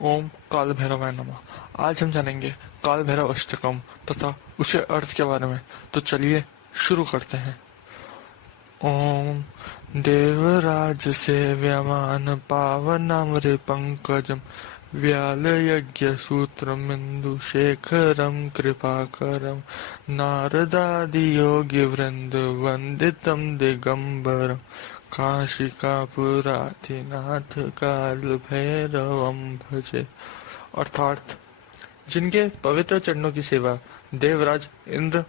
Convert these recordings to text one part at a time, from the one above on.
ओम काल भैरवाय नमः। आज हम जानेंगे काल भैरव अष्टकम तथा उसे अर्थ के बारे में। तो चलिए शुरू करते हैं। ओम देवराज सेव्यमान पावनामृ पंकजम व्याल यज्ञ सूत्रमिंदु शेखरम कृपाकरम नारदादि योगी वृंद वंदितम दिगंबरम काशिकापुराधिनाथ काल भैरवम भजे। अर्थात जिनके पवित्र चरणों की सेवा देवराज इंद्र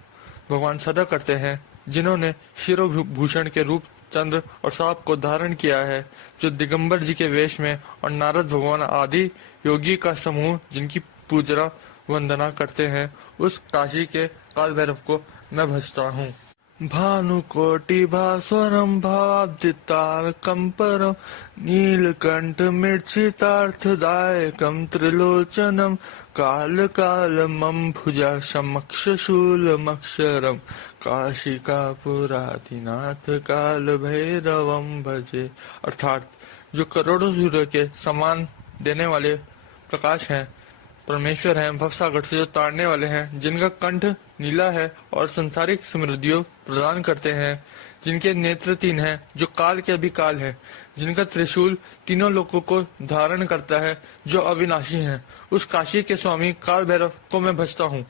भगवान सदा करते हैं, जिन्होंने शिरोभूषण के रूप चंद्र और सांप को धारण किया है, जो दिगंबर जी के वेश में और नारद भगवान आदि योगी का समूह जिनकी पूजा वंदना करते हैं, उस काशी के काल भैरव को मैं भजता हूँ। भानुकोटि भास्वरम भावाब्दितारकम परम नीलकंठ मूर्छितार्थदायकम त्रिलोचनम काल कालमं भुजा समक्ष शूलमक्षरम काशिकापुराधिनाथ काल भैरवम भजे। अर्थात जो करोड़ों सूर्य के समान देने वाले प्रकाश हैं, परमेश्वर हैं, भवसागर से जो तारने वाले हैं, जिनका कंठ नीला है और संसारिक समृद्धियों प्रदान करते हैं, जिनके नेत्र तीन हैं, जो काल के भी काल है, जिनका त्रिशूल तीनों लोगों को धारण करता है, जो अविनाशी हैं, उस काशी के स्वामी काल भैरव को मैं भजता हूँ।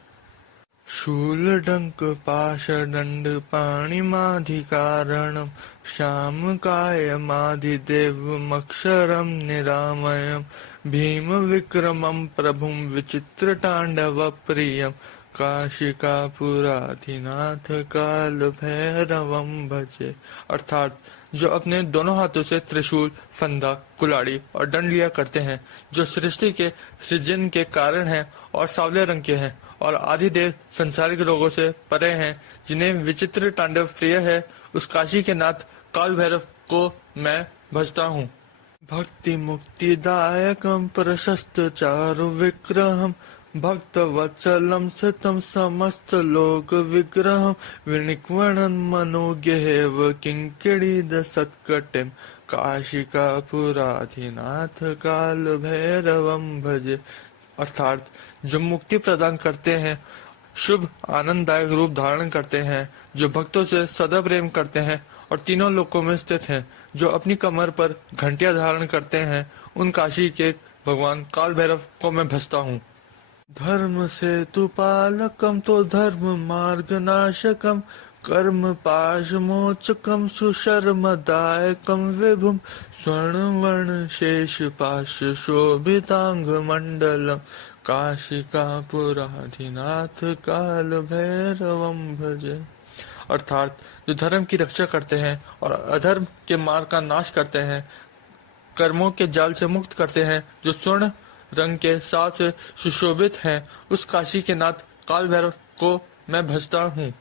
शूल डंक पाश दंड पाणिमाधिकारणम श्याम कायमाधिदेवमक्षरम निरामयम भीम विक्रमम प्रभुम विचित्र तांडव प्रियम काशिकापुराधिनाथ काल भैरवम भजे। अर्थात जो अपने दोनों हाथों से त्रिशूल, फंदा, कुलाड़ी और दंड लिया करते हैं, जो सृष्टि के सृजन के कारण हैं और सांवले रंग के हैं और आदिदेव संसारिक रोगों से परे हैं, जिन्हें विचित्र तांडव प्रिय है, उस काशी के नाथ काल भैरव को मैं भजता हूँ। भक्ति मुक्तिदायकम प्रशस्त चारु विग्रहम भक्त वत्सलम सतम समस्त लोक विग्रहम विनिक्वणन मनोज्ञेव किंकिणीद सत्कटिम काशिकापुराधिनाथ काल भैरवम भजे। अर्थात जो मुक्ति प्रदान करते हैं, शुभ आनंददायक रूप धारण करते हैं, जो भक्तों से सदा प्रेम करते हैं और तीनों लोकों में स्थित हैं, जो अपनी कमर पर घंटियां धारण करते हैं, उन काशी के भगवान काल भैरव को मैं भजता हूँ। धर्म से तु पालकम तो धर्म मार्ग नाशकम कर्म पाश मोचकम सुशर्मदायकम विभुम स्वर्ण वर्ण शेष पाश शोभितांग मंडलम काशिकापुराधिनाथ काल भैरवम भजे। अर्थात जो धर्म की रक्षा करते हैं और अधर्म के मार्ग का नाश करते हैं, कर्मों के जाल से मुक्त करते हैं, जो स्वर्ण रंग के साथ से सुशोभित हैं, उस काशी के नाथ काल भैरव को मैं भजता हूँ।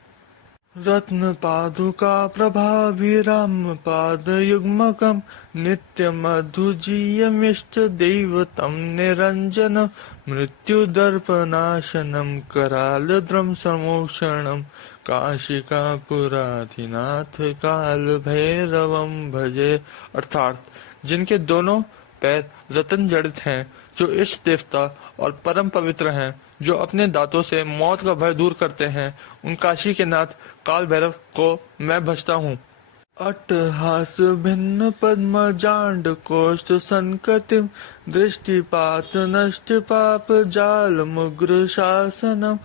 रत्न पादुका प्रभावी राम पाद युग्मकम नित्य मधुजीयमिष्ट दैवतम निरंजनम मृत्यु दर्पनाशनम कराल द्रम समोषणम काशिकापुराधिनाथ काल भैरवम भजे। अर्थात जिनके दोनों पैर रतन जड़ित हैं, जो इष्ट देवता और परम पवित्र हैं, जो अपने दांतों से मौत का भय दूर करते हैं, उन काशी के नाथ काल भैरव को मैं भजता हूँ। अट्टहास भिन्न पद्म जांड कोष्ठ संकटिम दृष्टिपात नष्ट पाप जाल मुग्र शासनम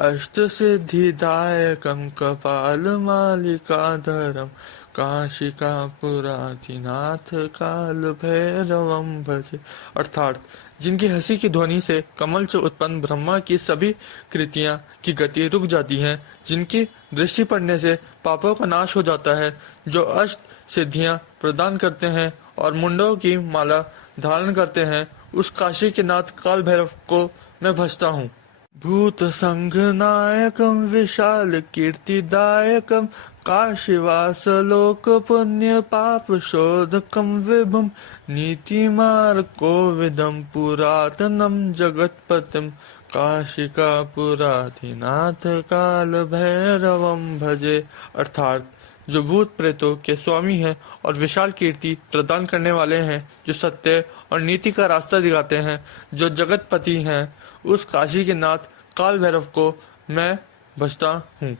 अष्ट सिद्धिदायकम कपाल मालिकाधरम काशिकापुराधिनाथ काल भैरवम भजे। अर्थात जिनकी हंसी की ध्वनि से कमल से उत्पन्न ब्रह्मा की सभी कृतियां की गति रुक जाती हैं, जिनकी दृष्टि पड़ने से पापों का नाश हो जाता है, जो अष्ट सिद्धियां प्रदान करते हैं और मुंडों की माला धारण करते हैं, उस काशी के नाथ काल भैरव को मैं भजता हूँ। भूत संघ नायकम विशाल कीर्तिदायकम काशीवास लोक पुण्य पाप शोधकम विभुम नीति मार्ग कोविदम पुरातनम जगतपतिम काशिकापुराधिनाथ काल भैरवम भजे। अर्थात जो भूत प्रेतों के स्वामी हैं और विशाल कीर्ति प्रदान करने वाले हैं, जो सत्य और नीति का रास्ता दिखाते हैं, जो जगतपति हैं, उस काशी के नाथ काल भैरव को मैं भजता हूँ।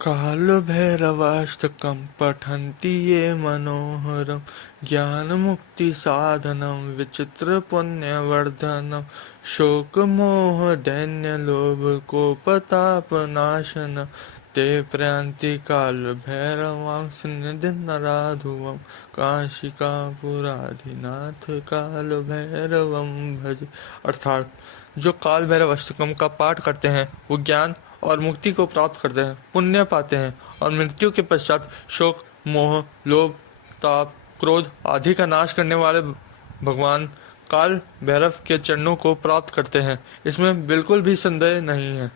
काल भैरवाष्टकं पठन्ति ये मनोहरं ज्ञान मुक्ति साधनं विचित्र पुण्य वर्धनम शोक मोह दैन्य लोभ कोपताप नाशन ते प्रयांति काल भैरवां सिन्निधि नराधुवम काशिका पुराधिनाथ काल भैरवम भज। अर्थात जो काल भैरव अष्टकम का पाठ करते हैं वो ज्ञान और मुक्ति को प्राप्त करते हैं, पुण्य पाते हैं और मृत्यु के पश्चात शोक मोह लोभ ताप क्रोध आदि का नाश करने वाले भगवान काल भैरव के चरणों को प्राप्त करते हैं। इसमें बिल्कुल भी संदेह नहीं है।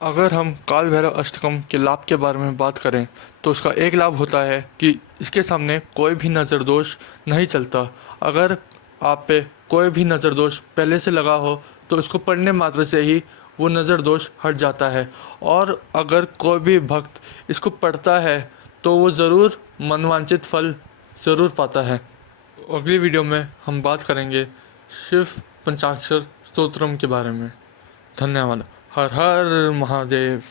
अगर हम काल भैरव अष्टकम के लाभ के बारे में बात करें तो उसका एक लाभ होता है कि इसके सामने कोई भी नज़र दोष नहीं चलता। अगर आप पे कोई भी नज़र दोष पहले से लगा हो तो इसको पढ़ने मात्र से ही वो नज़र दोष हट जाता है, और अगर कोई भी भक्त इसको पढ़ता है तो वो ज़रूर मनवांचित फल ज़रूर पाता है। अगली वीडियो में हम बात करेंगे शिव पंचाक्षर स्तोत्रम के बारे में। धन्यवाद। हर हर महादेव।